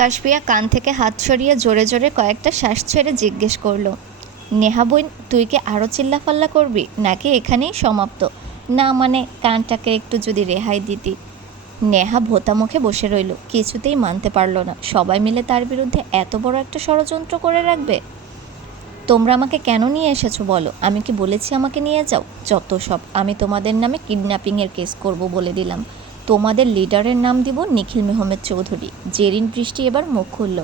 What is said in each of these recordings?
কাশপিয়া কান থেকে হাত সরিয়ে জোরে জোরে কয়েকটা শ্বাস ছেড়ে জিজ্ঞেস করলো, নেহা বোন, তুই কি আরও চিল্লাফাল্লা করবি নাকি এখানেই সমাপ্ত? না মানে কানটাকে একটু যদি রেহাই দিতি। নেহা ভোঁতা মুখে বসে রইল, কিছুতেই মানতে পারল না সবাই মিলে তার বিরুদ্ধে এত বড় একটা ষড়যন্ত্র করে রাখবে। তোমরা আমাকে কেন নিয়ে এসেছো বলো? আমি কি বলেছি আমাকে নিয়ে যাও? যত সব। আমি তোমাদের নামে কিডন্যাপিংয়ের কেস করব বলে দিলাম। তোমাদের লিডারের নাম দিব নিখিল মেহমেদ চৌধুরী। জেরিন বৃষ্টি এবার মুখ খুলল,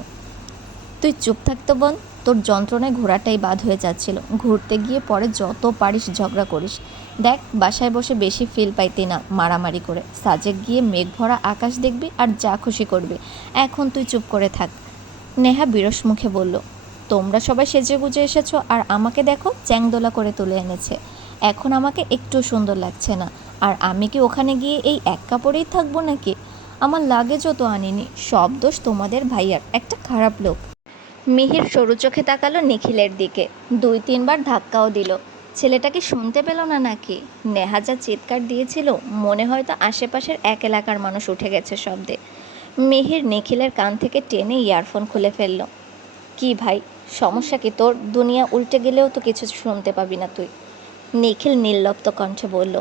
তুই চুপ থাকতো বোন, তোর যন্ত্রণায় ঘোড়াটাই বাদ হয়ে যাচ্ছিল। ঘুরতে গিয়ে পরে যত পারিস ঝগড়া করিস। দেখ, বাসায় বসে বেশি ফিল পাইতে না মারামারি করে। সাজেক গিয়ে মেঘ ভরা আকাশ দেখবি আর যা খুশি করবি। এখন তুই চুপ করে থাক। নেহা বিরস মুখে বলল, তোমরা সবাই সেজে গুজে এসেছো আর আমাকে দেখো চ্যাংদোলা করে তুলে এনেছে। এখন আমাকে একটু সুন্দর লাগছে না। আর আমি কি ওখানে গিয়ে এই এক কাপড়েই থাকবো নাকি? আমার লাগেজও তো আনিনি। সব দোষ তোমাদের ভাইয়ার, একটা খারাপ লোক। মিহির সরু চোখে তাকালো নিখিলের দিকে, 2-3 বার ধাক্কাও দিল। ছেলেটা কি শুনতে পেল না নাকি? নেহা যা চিৎকার দিয়েছিল, মনে হয়তো আশেপাশের এক এলাকার মানুষ উঠে গেছে শব্দে। মিহির নিখিলের কান থেকে টেনে ইয়ারফোন খুলে ফেলল। কি ভাই, সমস্যা কি তোর? দুনিয়া উল্টে গেলেও তো কিছু শুনতে পাবি না তুই। নিখিল নির্লিপ্ত কণ্ঠে বলল,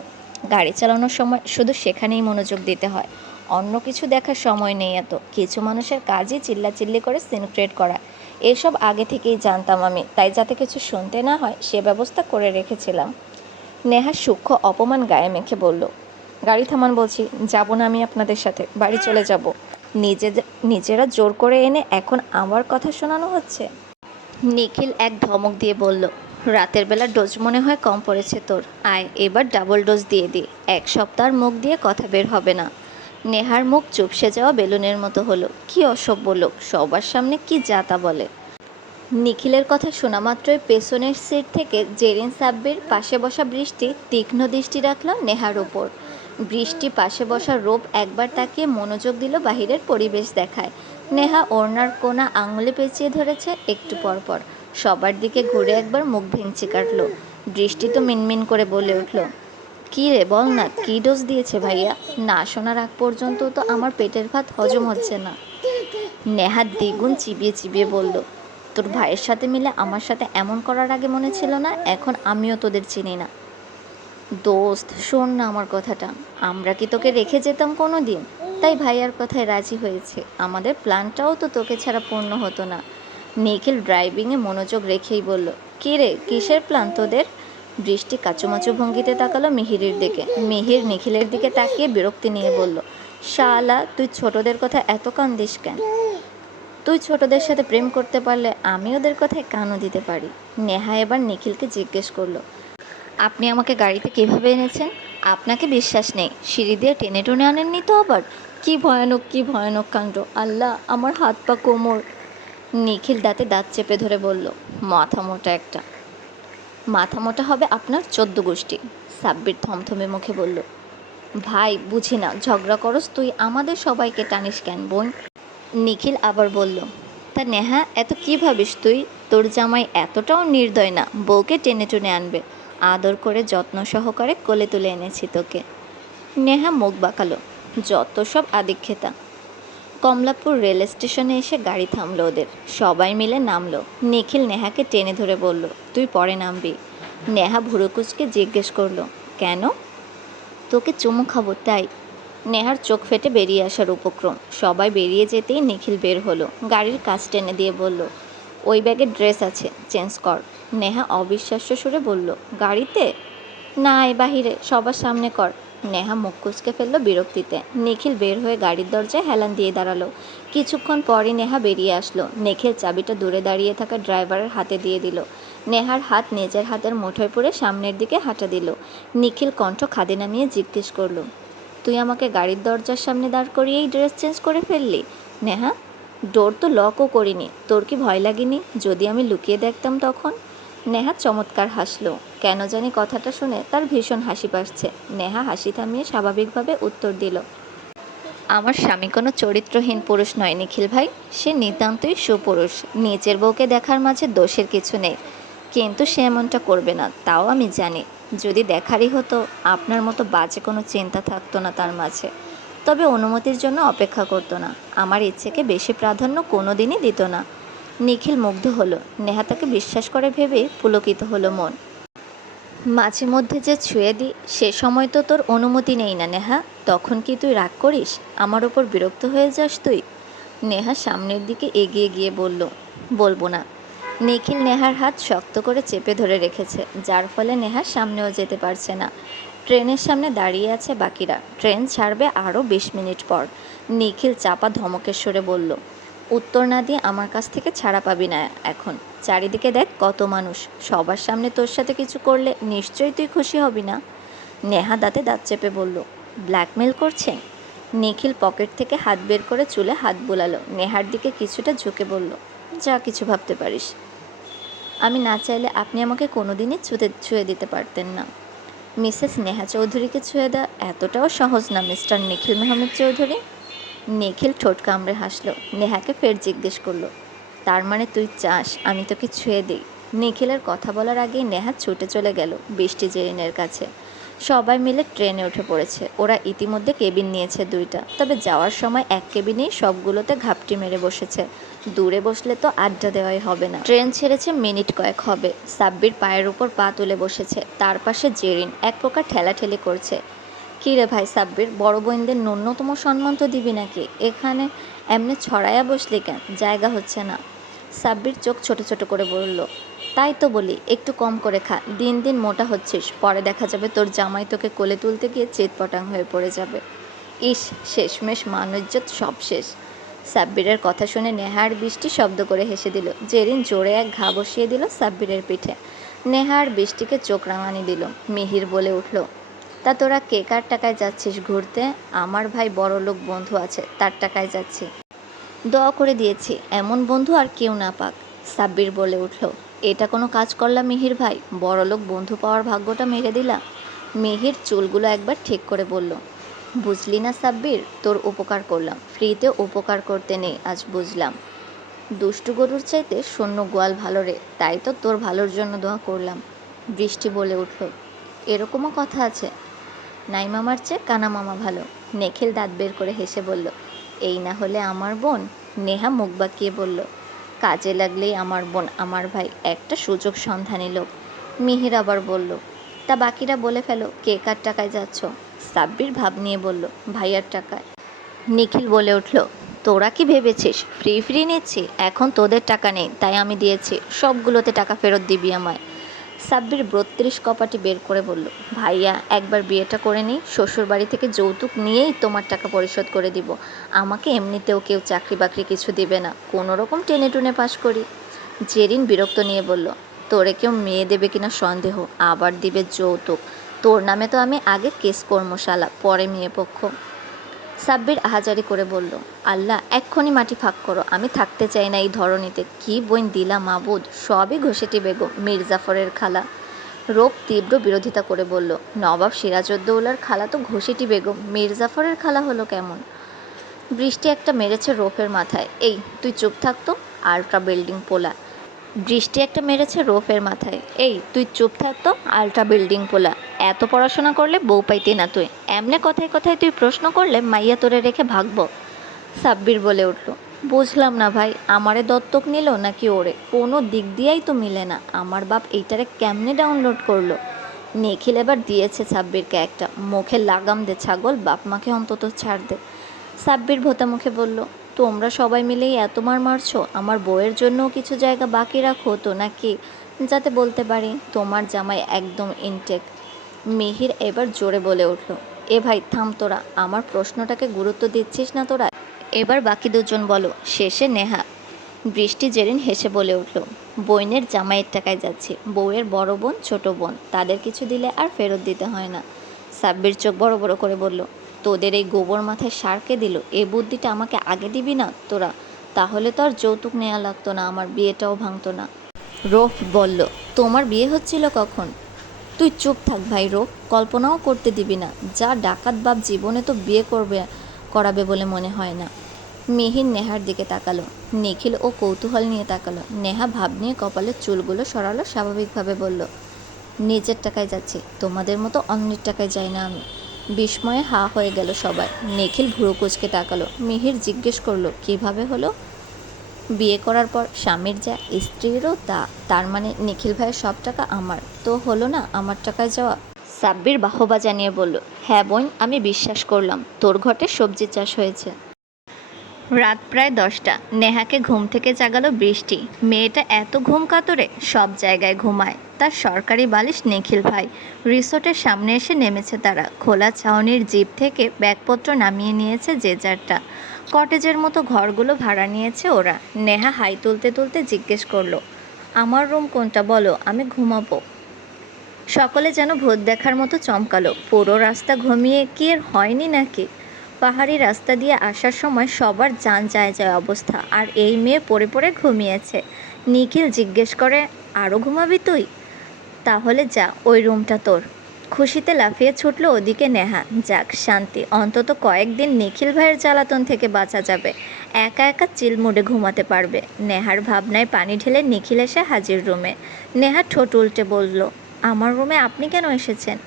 গাড়ি চালানোর সময় শুধু সেখানেই মনোযোগ দিতে হয়, অন্য কিছু দেখার সময় নেই এত। কিছু মানুষের কাজই চিল্লাচিল্লি করে সিন ক্রিয়েট করা। এসব আগে থেকেই জানতাম আমি, তাই যাতে কিছু শুনতে না হয় সে ব্যবস্থা করে রেখেছিলাম। নেহা সূক্ষ্ম অপমান গায়ে মেখে বলল, গাড়ি থামান বলছি, যাব না আমি আপনাদের সাথে, বাড়ি চলে যাব। নিজেরা জোর করে এনে এখন আমার কথা শোনানো হচ্ছে। নিখিল এক ধমক দিয়ে বলল, রাতের বেলা ডোজ মনে হয় কম পড়েছে তোর। আয় এবার ডাবল ডোজ দিয়ে দি। 1 সপ্তাহ মুখ দিয়ে কথা বের হবে না। নেহার মুখ চুপসে যাওয়া বেলুনের মতো হলো। কি অসভ্য লোক, সবার সামনে কি যাতা বলে। নিখিলের কথা শোনা মাত্রই পেছনের সিট থেকে জেরিন সাব্বির পাশে বসা বৃষ্টি তীক্ষ্ণ দৃষ্টি রাখল নেহার ওপর। বৃষ্টি পাশে বসা রূপ একবার তাকিয়ে মনোযোগ দিল বাহিরের পরিবেশ দেখায়। নেহা ওড়নার কোনা আঙুলে পেঁচিয়ে ধরেছে, একটু পরপর সবার দিকে ঘুরে একবার মুখ ভেঙচি কাটল। বৃষ্টি তো মিনমিন করে বলে উঠল, কী রে বল না, কী ডোজ দিয়েছে ভাইয়া? না শোনার আগ পর্যন্ত তো আমার পেটের ভাত হজম হচ্ছে না। নেহা দ্বিগুণ চিবিয়ে চিবিয়ে বলল, তোর ভাইয়ের সাথে মিলে আমার সাথে এমন করার আগে মনে ছিল না, এখন আমিও তোদের চিনি না। দোস্ত শোন না আমার কথাটা, আমরা কি তোকে রেখে যেতাম কোনো দিন? তাই ভাইয়ার কথায় রাজি হয়েছে। আমাদের প্ল্যানটাও তো তোকে ছাড়া পূর্ণ হতো না। নিখিল ড্রাইভিংয়ে মনোযোগ রেখেই বলল, কী রে, কিসের প্ল্যান তোদের? বৃষ্টি কাচুমাচু ভঙ্গিতে তাকালো মিহিরের দিকে। মিহির নিখিলের দিকে তাকিয়ে বিরক্তি নিয়ে বলল, শালা, তুই ছোটদের কথা এত কান দিস কেন? তুই ছোটদের সাথে প্রেম করতে পারলে আমি ওদের কথায় কানও দিতে পারি। নেহা এবার নিখিলকে জিজ্ঞেস করলো, আপনি আমাকে গাড়িতে কিভাবে এনেছেন? আপনাকে বিশ্বাস নেই, সিঁড়ি দিয়ে টেনে টুনে আনেননি তো আবার? কি ভয়ানক, কি ভয়ানক কাণ্ড! আল্লাহ, আমার হাত পা কোমর। নিখিল দাঁতে দাঁত চেপে ধরে বলল, মাথা মোটা একটা। মাথা মোটা হবে আপনার 14 গোষ্ঠী। সাব্বির থমথমে মুখে বলল, ভাই বুঝি না, ঝগড়া করস তুই, আমাদের সবাইকে টানিস কেন বোন? নিখিল আবার বলল, তা নেহা, এত কী ভাবিস তুই? তোর জামাই এতটাও নির্দয় না, বউকে টেনে টুনে আনবে। আদর করে যত্ন সহকারে কোলে তুলে এনেছি তোকে। নেহা মুখ বাঁকালো, যত সব আদিক্ষেতা। কমলাপুর রেল স্টেশনে এসে গাড়ি থামলো ওদের। সবাই মিলে নামলো। নিখিল নেহাকে টেনে ধরে বলল, তুই পরে নামবি। নেহা ভুরুকুচকে জিজ্ঞেস করলো, কেন? তোকে চুমু খাবো তাই। নেহার চোখ ফেটে বেরিয়ে আসার উপক্রম। সবাই বেরিয়ে যেতেই নিখিল বের হলো, গাড়ির কাজ টেনে দিয়ে বলল, ওই ব্যাগে ড্রেস আছে, চেঞ্জ কর। নেহা অবিশ্বাস্য সুরে বলল, গাড়িতে? না, এই বাহিরে, সবার সামনে কর। নেহা মুখ কুঁচকে ফেলল বিরক্তিতে। নিখিল বের হয়ে গাড়ির দরজায় হেলান দিয়ে দাঁড়ালো। কিছুক্ষণ পরই নেহা বেরিয়ে আসলো। নিখিল চাবিটা দূরে দাঁড়িয়ে থাকা ড্রাইভারের হাতে দিয়ে দিল। নেহার হাত নিজের হাতের মুঠোয় পড়ে সামনের দিকে হাঁটা দিল। নিখিল কণ্ঠ খাদে নামিয়ে জিজ্ঞেস করল, তুই আমাকে গাড়ির দরজার সামনে দাঁড় করিয়েই ড্রেস চেঞ্জ করে ফেললি? নেহা, ডোর তো লকও করিনি, তোর কি ভয় লাগেনি যদি আমি লুকিয়ে দেখতাম তখন? নেহা চমৎকার হাসলো। কেন জানি কথাটা শুনে তার ভীষণ হাসি পাচ্ছে। নেহা হাসি থামিয়ে স্বাভাবিকভাবে উত্তর দিল, আমার স্বামী কোনো চরিত্রহীন পুরুষ নয় নিখিল ভাই, সে নিতান্তই সুপুরুষ। নিজের বউকে দেখার মাঝে দোষের কিছু নেই, কিন্তু সে এমনটা করবে না তাও আমি জানি। যদি দেখারই হতো, আপনার মতো বাজে কোনো চিন্তা থাকতো না তার মাঝে। তবে অনুমতির জন্য অপেক্ষা করতো না। আমার ইচ্ছেকে বেশি প্রাধান্য কোনো দিনই দিত না। নিখিল মুগ্ধ হলো। নেহা তাকে বিশ্বাস করে ভেবে পুলকিত হলো মন। মাঝে মধ্যে যে ছুঁয়ে দিই, সে সময় তো তোর অনুমতি নেই না নেহা। তখন কি তুই রাগ করিস? আমার ওপর বিরক্ত হয়ে যাস তুই? নেহা সামনের দিকে এগিয়ে গিয়ে বলল, বলবো না। নিখিল নেহার হাত শক্ত করে চেপে ধরে রেখেছে, যার ফলে নেহা সামনেও যেতে পারছে না। ট্রেনের সামনে দাঁড়িয়ে আছে বাকিরা। ট্রেন ছাড়বে আরও 20 মিনিট পর। নিখিল চাপা ধমকের সুরে বলল, উত্তর না দিয়ে আমার কাছ থেকে ছাড়া পাবি না এখন। চারিদিকে দেখ কত মানুষ, সবার সামনে তোর সাথে কিছু করলে নিশ্চয়ই তুই খুশি হবি না। নেহা দাঁতে দাঁত চেপে বলল, ব্ল্যাকমেল করছেন? নিখিল পকেট থেকে হাত বের করে চুলে হাত বুলালো। নেহার দিকে কিছুটা ঝুঁকে বলল, যা কিছু ভাবতে পারিস। আমি না চাইলে আপনি আমাকে কোনোদিনই ছুঁয়ে দিতে পারতেন না। মিসেস নেহা চৌধুরীকে ছুঁয়ে দেওয়া এতটাও সহজ না মিস্টার নিখিল মেহমেদ চৌধুরী। নিখিল ঠোঁট কামড়ে হাসলো। নেহাকে ফের জিজ্ঞেস করলো, তার মানে তুই চাস আমি তোকে ছুঁয়ে দিই? নিখিলের কথা বলার আগেই নেহা ছুটে চলে গেল বৃষ্টি জেরিনের কাছে। সবাই মিলে ট্রেনে উঠে পড়েছে। ওরা ইতিমধ্যে কেবিন নিয়েছে 2টা, তবে যাওয়ার সময় এক কেবিনেই সবগুলোতে ঘাপটি মেরে বসেছে। দূরে বসলে তো আড্ডা দেওয়াই হবে না। ট্রেন ছেড়েছে মিনিট কয়েক হবে। সাব্বির পায়ের উপর পা তুলে বসেছে, তার পাশে জেরিন এক প্রকার ঠেলাঠেলি করছে। কী রে ভাই সাব্বির, বড় বোনদের ন্যূনতম সম্মান তো দিবি নাকি? এখানে এমনি ছড়াইয়া বসলি কেন? জায়গা হচ্ছে না। সাব্বির চোখ ছোট ছোট করে বলল, তাই তো বলি একটু কম করে খা। দিন দিন মোটা হচ্ছিস, পরে দেখা যাবে তোর জামাই তোকে কোলে তুলতে গিয়ে চিৎপটাং হয়ে পড়ে যাবে। ইস, শেষমেশ মান-ইজ্জত সব শেষ। সাব্বিরের কথা শুনে নেহা আর বৃষ্টি শব্দ করে হেসে দিল। জেরিন জোরে এক ঘা বসিয়ে দিল সাব্বিরের পিঠে। নেহা আর বৃষ্টিকে চোখ রাঙানি দিল। মিহির বলে উঠল, তা তোরা কে কার টাকায় যাচ্ছিস ঘুরতে? আমার ভাই বড়লোক বন্ধু আছে, তার টাকায় যাচ্ছি। দোয়া করে দিয়েছি এমন বন্ধু আর কেউ না পাক। সাব্বির বলে উঠল, এটা কোনো কাজ করলাম মিহির ভাই? বড়লোক বন্ধু পাওয়ার ভাগ্যটা মেরে দিলা। মিহির চুলগুলো একবার ঠিক করে বলল, বুঝলি না সাব্বির, তোর উপকার করলাম, ফ্রিতে উপকার করতে নেই আজ বুঝলাম। দুষ্টু গরুর চাইতে শূন্য গোয়াল ভালো রে, তাই তো তোর ভালোর জন্য দোয়া করলাম। বৃষ্টি বলে উঠল, এরকমও কথা আছে? নাই মামার চেয়ে কানা মামা ভালো। নিখিল দাঁত বের করে হেসে বলল, এই না হলে আমার বোন? নেহা মুখ বাঁকিয়ে বলল, কাজে লাগলেই আমার বোন আমার ভাই, একটা সুযোগ সন্ধানী লোক। মিহির আবার বলল, তা বাকিরা বলে ফেলো কে কার টাকায় যাচ্ছ? সাব্বির ভাব নিয়ে বলল, ভাইয়ার টাকায়। নিখিল বলে উঠল, তোরা কি ভেবেছিস ফ্রি ফ্রি নিচ্ছি? এখন তোদের টাকা নেই তাই আমি দিয়েছি, সবগুলোতে টাকা ফেরত দিবি আমায়। সাব্বির 32 কপাটি বের করে বলল, ভাইয়া একবার বিয়েটা করে নিই, শ্বশুর বাড়ি থেকে যৌতুক নিয়েই তোমার টাকা পরিশোধ করে দিব। আমাকে এমনিতেও কেউ চাকরি বাকরি কিছু দিবে না, কোনো রকম টেনে টুনে পাশ করি। জেরিন বিরক্ত নিয়ে বলল, তোরে কেউ মেয়ে দেবে কিনা সন্দেহ, আবার দিবে যৌতুক। তোর নামে তো আমি আগে কেস কর্মশালা, পরে মেয়ে পক্ষ। সাব্বির আহাজারি করে বলল, আল্লাহ এক্ষুনি মাটি ফাঁক করো, আমি থাকতে চাই না এই ধরনীতে। কি বইন দিলা মাবুদ, সবই ঘষেটি বেগম মির্জাফরের খালা। রোপ তীব্র বিরোধিতা করে বলল, নবাব সিরাজউদ্দৌলার খালা তো ঘষেটি বেগম, মির্জাফরের খালা হলো কেমন? বৃষ্টি একটা মেরেছে রোপের মাথায়, এই তুই চুপ থাকতো আলট্রা বিল্ডিং পোলা। বৃষ্টি একটা মেরেছে রোফের মাথায়, এই তুই চুপ থাকতো আলট্রা বিল্ডিং পোলা। এত পড়াশোনা করলে বউ পাইতি না তুই, এমনি কথায় কথায় তুই প্রশ্ন করলে মাইয়া তোরে রেখে ভাগবো। সাব্বির বলে উঠল, বুঝলাম না ভাই, আমারে দত্তক নিল নাকি ওরে? কোনো দিক দিয়েই তো মিলে না। আমার বাপ এইটারে কেমনে ডাউনলোড করলো? নিখিল এবার দিয়েছে সাব্বিরকে একটা, মুখে লাগাম দে ছাগল, বাপ মাকে অন্তত ছাড় দে। সাব্বির ভোতা মুখে বলল, তোমরা সবাই মিলেই এত মার মারছো, আমার বউয়ের জন্যও কিছু জায়গা বাকি রাখো তো নাকি, যাতে বলতে পারি তোমার জামাই একদম ইনটেক। মিহির এবার জোরে বলে উঠল, এ ভাই থাম তোরা, আমার প্রশ্নটাকে গুরুত্ব দিচ্ছিস না তোরা? এবার বাকি দুজন বলো। শেষে নেহা। বৃষ্টি জেরিন হেসে বলে উঠল, বইনের জামাইয়ের টাকায় যাচ্ছি, বউয়ের বড় বোন ছোট বোন, তাদের কিছু দিলে আর ফেরত দিতে হয় না। সাব্বির চোখ বড় বড় করে বলল, তোদের এই গোবর মাথায় সারকে দিল, এ বুদ্ধিটা আমাকে আগে দিবি না তোরা? তাহলে তো আর যৌতুক নেওয়া লাগতো না, আমার বিয়েটাও ভাঙতো না। রোফ বলল, তোমার বিয়ে হচ্ছিল কখন? তুই চুপ থাক ভাই রোফ, কল্পনাও করতে দিবি না। যা ডাকাত বাপ জীবনে তো বিয়ে করাবে বলে মনে হয় না। মিহির নেহার দিকে তাকালো। নিখিল ও কৌতূহল নিয়ে তাকালো। নেহা ভাব নিয়ে কপালের চুলগুলো সরালো, স্বাভাবিকভাবে বলল, নিজের টাকায় যাচ্ছি, তোমাদের মতো অন্যের টাকায় যাই না আমি। বিস্ময়ে হা হয়ে গেল সবাই। নিখিল ভুরু কুঁচকে তাকালো। মিহির জিজ্ঞেস করলো, কিভাবে হলো? বিয়ে করার পর স্বামীর যা, স্ত্রীরও তা। তার মানে নিখিল ভাইয়ের সব টাকা আমার, তো হলো না আমার টাকায় যাওয়া? সাব্বির বাহবা জানিয়ে বলল, হ্যাঁ বোন, আমি বিশ্বাস করলাম তোর ঘটে সবজি চাষ হয়েছে। রাত প্রায় 10টা। নেহাকে ঘুম থেকে জাগালো বৃষ্টি। মেয়েটা এত ঘুম কাতরে, সব জায়গায় ঘুমায়। তার সরকারি বালিশ নিখিল ভাই। রিসোর্টের সামনে এসে নেমেছে তারা। খোলা ছাউনির জিপ থেকে ব্যাগপত্র নামিয়ে নিয়েছে যে যারটা। কটেজের মতো ঘরগুলো ভাড়া নিয়েছে ওরা। নেহা হাই তুলতে তুলতে জিজ্ঞেস করলো, আমার রুম কোনটা বলো, আমি ঘুমাবো। সকলে যেন ভূত দেখার মতো চমকালো। পুরো রাস্তা ঘুমিয়ে কি এর হয়নি নাকি? পাহাড়ি রাস্তা দিয়ে আসার সময় সবার যান যায় যায় অবস্থা, আর এই মেয়ে পড়ে পড়ে ঘুমিয়েছে। নিখিল জিজ্ঞেস করে, আরও ঘুমাবি তুই? তাহলে যা, ওই রুমটা তোর। খুশিতে লাফিয়ে ছুটল ওদিকে নেহা। যাক শান্তি, অন্তত কয়েকদিন নিখিল ভাইয়ের জ্বালাতন থেকে বাঁচা যাবে। একা একা চিলমুড়ে ঘুমাতে পারবে। নেহার ভাবনায় পানি ঢেলে নিখিল এসে হাজির রুমে। নেহা ঠোঁট উল্টে বলল, আমার রুমে আপনি কেন এসেছেন?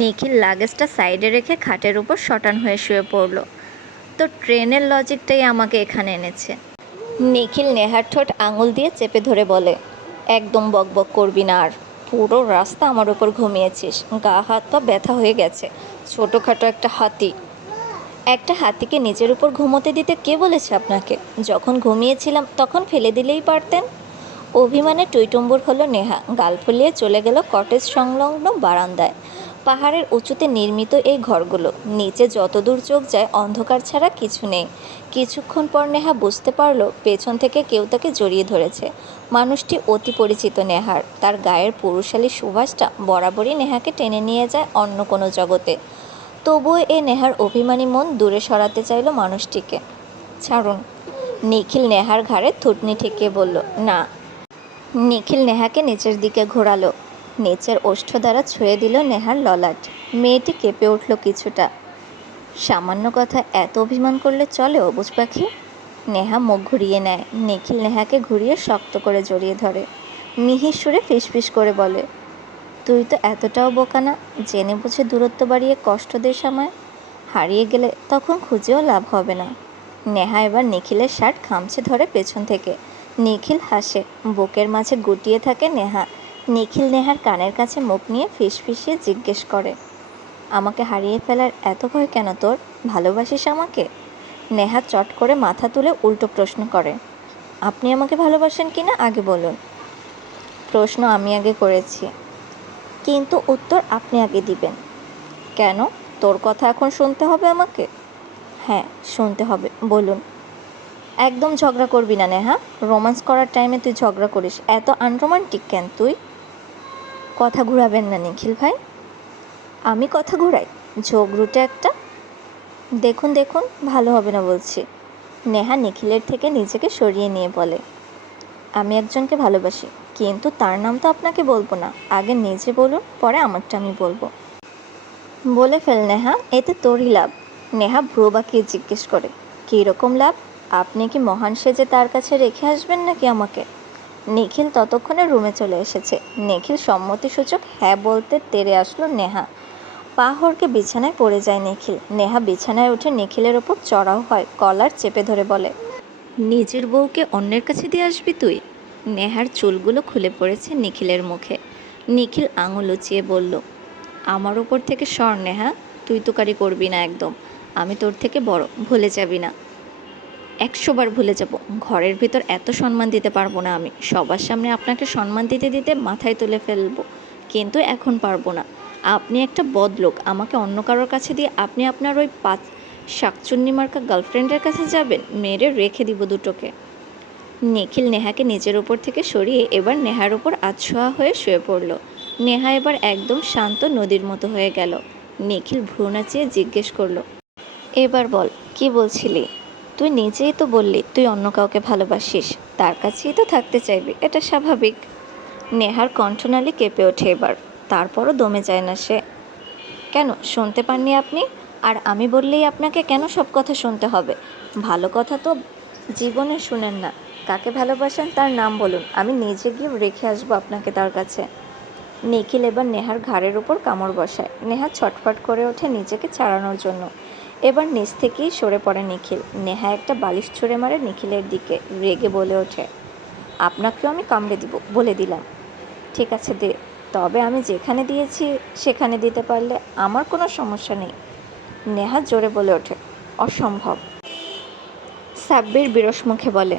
নিখিল লাগেজটা সাইডে রেখে খাটের উপর শটান হয়ে শুয়ে পড়ল। তো ট্রেনের লজিকটাই আমাকে এখানে এনেছে। নিখিল নেহার ঠোঁট আঙুল দিয়ে চেপে ধরে বলে, একদম বকবক করবি না আর। পুরো রাস্তা আমার ওপর ঘুমিয়েছিস, গা হাত পা ব্যথা হয়ে গেছে। ছোটোখাটো একটা হাতিকে নিজের উপর ঘুমোতে দিতে কে বলেছে আপনাকে? যখন ঘুমিয়েছিলাম তখন ফেলে দিলেই পারতেন। অভিমানে টইটুম্বুর হলো নেহা। গাল ফুলিয়ে চলে গেল কটেজ সংলগ্ন বারান্দায়। পাহাড়ের উঁচুতে নির্মিত এই ঘরগুলো। নিচে যতদূর চোখ যায় অন্ধকার ছাড়া কিছু নেই। কিছুক্ষণ পর নেহা বুঝতে পারল পেছন থেকে কেউ তাকে জড়িয়ে ধরেছে। মানুষটি অতি পরিচিত নেহার। তার গায়ের পুরুষালী সুবাসটা বরাবরই নেহাকে টেনে নিয়ে যায় অন্য কোনো জগতে। তবুও এ নেহার অভিমানী মন দূরে সরাতে চাইল মানুষটিকে। ছাড়ুন। নিখিল নেহার ঘাড়ে থুতনি ঠেকিয়ে বলল, না। নিখিল নেহাকে নিচের দিকে ঘোরালো। নিচের ওষ্ঠ দ্বারা ছুঁয়ে দিল নেহার ললাট। মেয়েটি কেঁপে উঠল কিছুটা। সামান্য কথা এত অভিমান করলে চলে অবুঝ পাখি? নেহা মুখ ঘুরিয়ে নেয়। নিখিল নেহাকে ঘুরিয়ে শক্ত করে জড়িয়ে ধরে। মিহির সুরে ফিসফিস করে বলে, তুই তো এতটাও বোকা না, জেনে বুঝে দূরত্ব বাড়িয়ে কষ্ট দে আমায়। হারিয়ে গেলে তখন খুঁজেও লাভ হবে না। নেহা এবার নিখিলের শার্ট খামচে ধরে পেছন থেকে। নিখিল হাসে। বুকের মাঝে গুটিয়ে থাকে নেহা। নিখিল নেহার কানের কাছে মুখ নিয়ে ফিসফিসিয়ে জিজ্ঞেস করে, আমাকে হারিয়ে ফেলার এত ভয় কেন তোর? ভালোবাসিস আমাকে? নেহা চট করে মাথা তুলে উল্টো প্রশ্ন করে, আপনি আমাকে ভালোবাসেন কি না আগে বলুন। প্রশ্ন আমি আগে করেছি, কিন্তু উত্তর আপনি আগে দিবেন। কেন? তোর কথা এখন শুনতে হবে আমাকে? হ্যাঁ, শুনতে হবে, বলুন। একদম ঝগড়া করবি না নেহা। রোম্যান্স করার টাইমে তুই ঝগড়া করিস, এত আনরোমান্টিক কেন তুই? কথা ঘুরাবেন না নিখিল ভাই। আমি কথা ঘুরাই? ঝগড়ুটে একটা। দেখুন দেখুন, ভালো হবে না বলছি। নেহা নিখিলের থেকে নিজেকে সরিয়ে নিয়ে বলে, আমি একজনকে ভালোবাসি, কিন্তু তার নাম তো আপনাকে বলবো না। আগে নিজে বলুন, পরে আমারটা আমি বলবো। বলে ফেল নেহা, এতে তোরই লাভ। নেহা ভ্রু বাঁকিয়ে জিজ্ঞেস করে, কী রকম লাভ? আপনি কি মহান সেজে তার কাছে রেখে আসবেন নাকি আমাকে? নিখিল ততক্ষণে রুমে চলে এসেছে। নিখিল সম্মতিসূচক হ্যাঁ বলতে তেড়ে আসলো নেহা। পা হড়কে বিছানায় পড়ে যায় নিখিল। নেহা বিছানায় উঠে নিখিলের ওপর চড়াও হয়, কলার চেপে ধরে বলে, নিজের বউকে অন্যের কাছে দিয়ে আসবি তুই? নেহার চুলগুলো খুলে পড়েছে নিখিলের মুখে। নিখিল আঙুল উঁচিয়ে বলল, আমার ওপর থেকে সর নেহা, তুই তোকারি করবি না একদম। আমি তোর থেকে বড়, ভুলে যাবি না। 100 বার ভুলে যাব। ঘরের ভিতর এত সম্মান দিতে পারবো না আমি। সবার সামনে আপনাকে সম্মান দিতে দিতে মাথায় তুলে ফেলবো, কিন্তু এখন পারবো না। আপনি একটা বদলোক। আমাকে অন্য কারোর কাছে দিয়ে আপনি আপনার ওই শাকচুন্নি মার্কা গার্লফ্রেন্ডের কাছে যাবেন? মেরে রেখে দিব দুটোকে। নিখিল নেহাকে নিজের উপর থেকে সরিয়ে এবার নেহার উপর আছোয়া হয়ে শুয়ে পড়ল। নেহা এবার একদম শান্ত নদীর মতো হয়ে গেল। নিখিল ভ্রু নাচিয়ে জিজ্ঞেস করলো, এবার বল, কি বলছিলি? তুই নিজেই তো বললি তুই অন্য কাউকে ভালোবাসিস, তার কাছেই তো থাকতে চাইবি, এটা স্বাভাবিক। নেহার কণ্ঠনালী কেঁপে ওঠে এবার। তারপরও দমে যায় না সে। কেন, শুনতে পাননি আপনি? আর আমি বললেই আপনাকে কেন সব কথা শুনতে হবে? ভালো কথা তো জীবনে শুনেন না। কাকে ভালোবাসেন তার নাম বলুন, আমি নিজে গিয়ে রেখে আসবো আপনাকে তার কাছে। নিখিল এবার নেহার ঘাড়ের উপর কামড় বসায়। নেহা ছটফট করে ওঠে নিজেকে ছাড়ানোর জন্য। এবার নিচ থেকেই সরে পড়ে নিখিল। নেহা একটা বালিশ ছুঁড়ে মারে নিখিলের দিকে, রেগে বলে ওঠে, আপনাকেও আমি কামড়ে দিব, বলে দিলাম। ঠিক আছে দে, তবে আমি যেখানে দিয়েছি সেখানে দিতে পারলে আমার কোনো সমস্যা নেই। নেহা জোরে বলে ওঠে, অসম্ভব। সাব্বির বিরস মুখে বলে,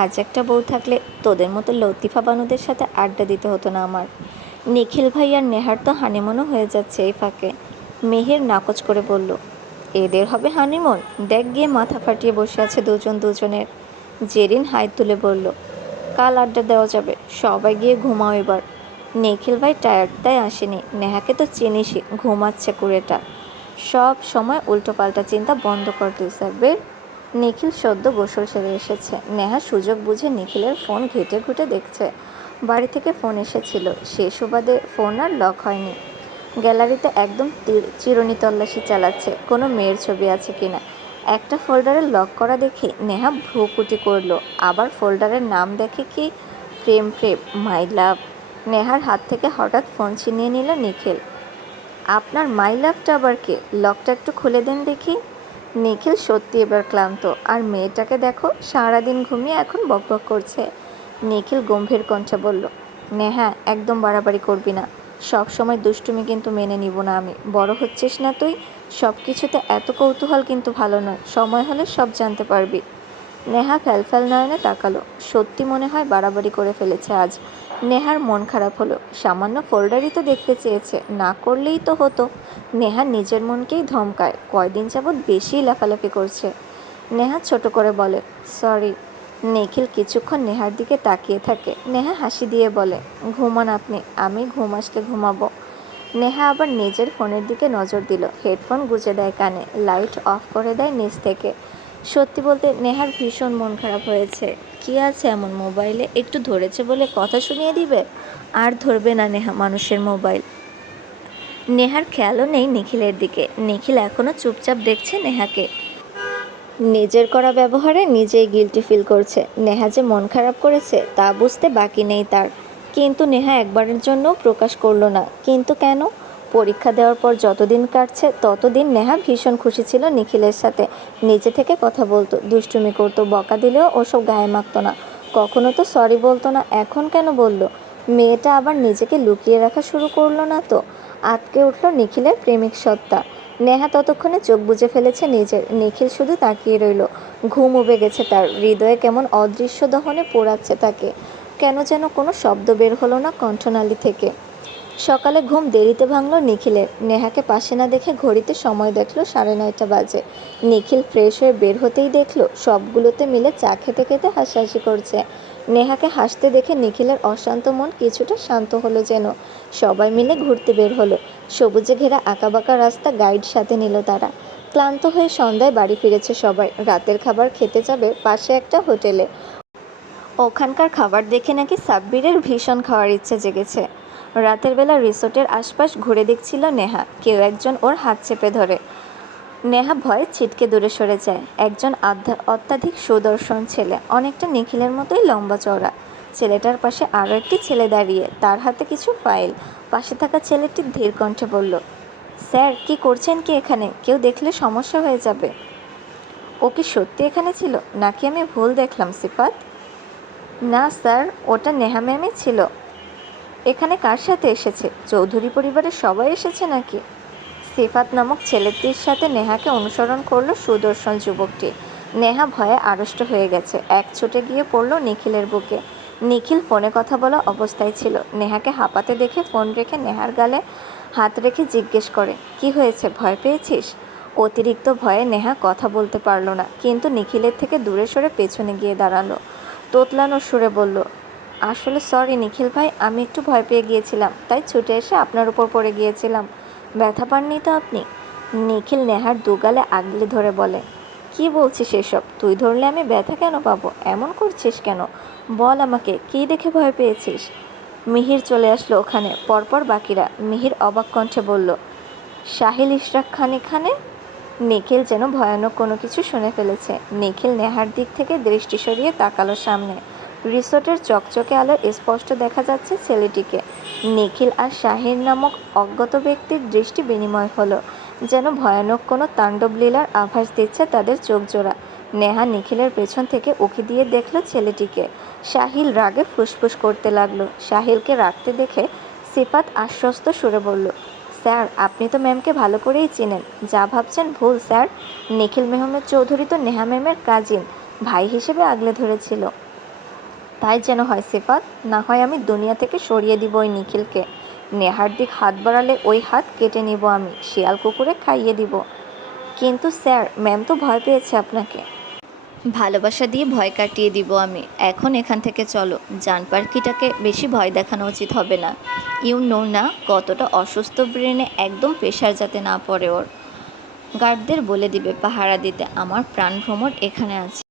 আজ একটা বউ থাকলে তোদের মতো লতিফা বানুদের সাথে আড্ডা দিতে হতো না আমার। নিখিল ভাই আর নেহার তো হানিমুনও হয়ে যাচ্ছে এই ফাঁকে। মিহির নাকচ করে বলল, এদের হবে হানিমুন? দেখ গিয়ে মাথা ফাটিয়ে বসে আছে দুজন দুজনের। জেরিন হাই তুলে বলল, কাল আড্ডা দেওয়া যাবে, সবাই গিয়ে ঘুমাও এবার। নিখিল ভাই টায়ার্ড তাই আসেনি, নেহাকে তো চিনিসই, ঘুমাচ্ছে কুড়েটা। সব সময় উল্টোপাল্টা চিন্তা বন্ধ কর তুই সাব্বির। নিখিল সদ্য গোসল সেরে এসেছে। নেহা সুযোগ বুঝে নিখিলের ফোন ঘেঁটে ঘুটে দেখছে। বাড়ি থেকে ফোন এসেছিল, সে সুবাদে ফোন আর লক হয়নি। গ্যালারিতে একদম চিরুনি তল্লাশি চালাচ্ছে কোনো মেয়ের ছবি আছে কিনা। একটা ফোল্ডারে লক করা দেখে নেহা ভ্রুকুটি করল। আবার ফোল্ডারের নাম দেখে কি প্রেম প্রেম মাই লাভ। নেহার হাত থেকে হঠাৎ ফোন ছিনিয়ে নিল নিখিল। আপনার মাই লাভটা আবার কে? লকটা একটু খুলে দেন দেখি। নিখিল সত্যি এবার ক্লান্ত। আর মেয়েটাকে দেখো, সারাদিন ঘুমিয়ে এখন বকবক করছে। নিখিল গম্ভীর কণ্ঠে বলল, নেহা একদম বাড়াবাড়ি করবি না। সব সময় দুষ্টুমি কিন্তু মেনে নিব না আমি। বড় হচ্ছিস না তুই? সব কিছুতে এত কৌতূহল কিন্তু ভালো নয়, সময় হলে সব জানতে পারবি। নেহা ফ্যালফ্যাল নয়নে তাকালো। সত্যি মনে হয় বাড়াবাড়ি করে ফেলেছে আজ। নেহার মন খারাপ হলো। সামান্য ফোল্ডারই তো দেখতে চেয়েছে, না করলেই তো হতো। নেহা নিজের মনকেই ধমকায়, কয়দিন যাবৎ বেশি লাফালাফি করছে। নেহা ছোট করে বলে, সরি। নিখিল কিছুক্ষণ নেহার দিকে তাকিয়ে থাকে। নেহা হাসি দিয়ে বলে, ঘুমান আপনি, আমি ঘুম আসলে ঘুমাবো। নেহা আবার নিজের ফোনের দিকে নজর দিল। হেডফোন গুঁজে দেয় কানে, লাইট অফ করে দেয় নিচ থেকে। সত্যি বলতে নেহার ভীষণ মন খারাপ হয়েছে। কি আছে এমন মোবাইলে, একটু ধরেছে বলে কথা শুনিয়ে দিবে? আর ধরবে না নেহা মানুষের মোবাইল। নেহার খেয়ালও নেই নিখিলের দিকে। নিখিল এখনও চুপচাপ দেখছে নেহাকে। নিজের করা ব্যবহারে নিজেই গিল্টি ফিল করছে। নেহা যে মন খারাপ করেছে তা বুঝতে বাকি নেই তার। কিন্তু নেহা একবারের জন্য প্রকাশ করলো না। কিন্তু কেন? পরীক্ষা দেওয়ার পর যতদিন কাটছে ততদিন নেহা ভীষণ খুশি ছিল নিখিলের সাথে। নিজে থেকে কথা বলতো, দুষ্টুমি করতো, বকা দিলেও ওসব গায়ে মাখতো না। কখনো তো সরি বলতো না, এখন কেন বলল? মেয়েটা আবার নিজেকে লুকিয়ে রাখা শুরু করলো না তো? আঁতকে উঠল নিখিলের প্রেমিক সত্তা। নেহা ততক্ষণে চোখ বুজে ফেলেছে নিজের। নিখিল শুধু তাকিয়ে রইল। ঘুম উবে গেছে তার। হৃদয়ে কেমন অদৃশ্য দহনে পোড়াচ্ছে তাকে। কেন যেন কোনো শব্দ বের হলো না কণ্ঠনালী থেকে। সকালে ঘুম দেরিতে ভাঙল নিখিলের। নেহাকে পাশে না দেখে ঘড়িতে সময় দেখল 9:30 বাজে। নিখিল ফ্রেশ হয়ে বের হতেই দেখল সবগুলোতে মিলে চা খেতে খেতে হাসাহাসি করছে। নেহাকে হাসতে দেখে নিখিলের অশান্ত মন কিছুটা শান্ত হলো যেন। সবাই মিলে ঘুরতে বের হলো। সবুজে ঘেরা আঁকাবাঁকা রাস্তা গাইড সাথে নিল তারা। ক্লান্ত হয়ে সন্ধ্যায় বাড়ি ফিরেছে সবাই। রাতের খাবার খেতে যাবে পাশে একটা হোটেলে। ওখানকার খাবার দেখে নাকি সাব্বিরের ভীষণ খাওয়ার ইচ্ছে জেগেছে। রাতের বেলা রিসোর্টের আশপাশ ঘুরে দেখছিল নেহা। কেউ একজন ওর হাত চেপে ধরে। নেহা ভয়ে ছিটকে দূরে সরে যায়। একজন অত্যাধিক সুদর্শন ছেলে, অনেকটা নিখিলের মতোই লম্বা চওড়া। ছেলেটার পাশে আরও একটি ছেলে দাঁড়িয়ে, তার হাতে কিছু ফাইল। পাশে থাকা ছেলেটি ধীর কণ্ঠে বলল, স্যার কি করছেন কি এখানে? কেউ দেখলে সমস্যা হয়ে যাবে। ও কি সত্যি এখানে ছিল, নাকি আমি ভুল দেখলাম সিফাত? না স্যার, ওটা নেহা ম্যামই ছিল। এখানে কার সাথে এসেছে? চৌধুরী পরিবারের সবাই এসেছে নাকি? সিফাত নামক ছেলেটির সাথে নেহাকে অনুসরণ করলো সুদর্শন যুবকটি। নেহা ভয়ে আড়ষ্ট হয়ে গেছে। এক ছুটে গিয়ে পড়ল নিখিলের বুকে। নিখিল ফোনে কথা বলা অবস্থায় ছিল। নেহাকে হাঁপাতে দেখে ফোন রেখে নেহার গালে হাত রেখে জিজ্ঞেস করে, কি হয়েছে, ভয় পেয়েছিস? অতিরিক্ত ভয়ে নেহা কথা বলতে পারল না, কিন্তু নিখিলের থেকে দূরে সরে পেছনে গিয়ে দাঁড়ালো। তোতলানোর সুরে বলল, আসলে সরি নিখিল ভাই, আমি একটু ভয় পেয়ে গিয়েছিলাম, তাই ছুটে এসে আপনার উপর পড়ে গিয়েছিলাম। ব্যথা পাননি তো আপনি? নিখিল নেহার দুগালে আগলে ধরে বলে, কি বলছিস এসব? তুই ধরলে আমি ব্যথা কেন পাবো? এমন করছিস কেন? বল আমাকে, কী দেখে ভয় পেয়েছিস? মিহির চলে আসলো ওখানে, পরপর বাকিরা। মিহির অবাক কণ্ঠে বলল, সাহিল ইশরাক খান এখানে? নিখিল যেন ভয়ানক কোনো কিছু শুনে ফেলেছে। নিখিল নেহার দিক থেকে দৃষ্টি সরিয়ে তাকালো সামনে। রিসোর্টের চকচকে আলো স্পষ্ট দেখা যাচ্ছে ছেলেটিকে। নিখিল আর শাহিন নামক অজ্ঞাত ব্যক্তির দৃষ্টি বিনিময় হলো, যেন ভয়ানক কোনো তাণ্ডবলীলার আভাস দিচ্ছে তাদের চোখজোড়া। নেহা নিখিলের পেছন থেকে উঁকি দিয়ে দেখল ছেলেটিকে। সাহিল রাগে ফুসফুস করতে লাগলো। সাহিলকে রাগতে দেখে সিফাত আশ্বস্ত সুরে বলল, স্যার আপনি তো ম্যামকে ভালো করেই চেনেন, যা ভাবছেন ভুল স্যার। নিখিল মেহমেদ চৌধুরী তো নেহা ম্যামের কাজিন, ভাই হিসেবে আগলে ধরেছিল। তাই যেন হয় সিফাত, না হয় আমি দুনিয়া থেকে সরিয়ে দিব ওই নিখিলকে। নেহার দিক হাত বাড়ালে ওই হাত কেটে নিব আমি, শিয়াল কুকুরে খাইয়ে দিব। কিন্তু স্যার ম্যাম তো ভয় পেয়েছে আপনাকে। ভালোবাসা দিয়ে ভয় কাটিয়ে দিব আমি। এখন এখান থেকে চলো। জানপার্কিটাকে বেশি ভয় দেখানো উচিত হবে না। ইউ নো না কতটা অসুস্থ, ব্রেনে একদম প্রেশার যাতে না পড়ে ওর। গার্ডদের বলে দিবে পাহারা দিতে, আমার প্রাণ ভ্রমর এখানে আছে।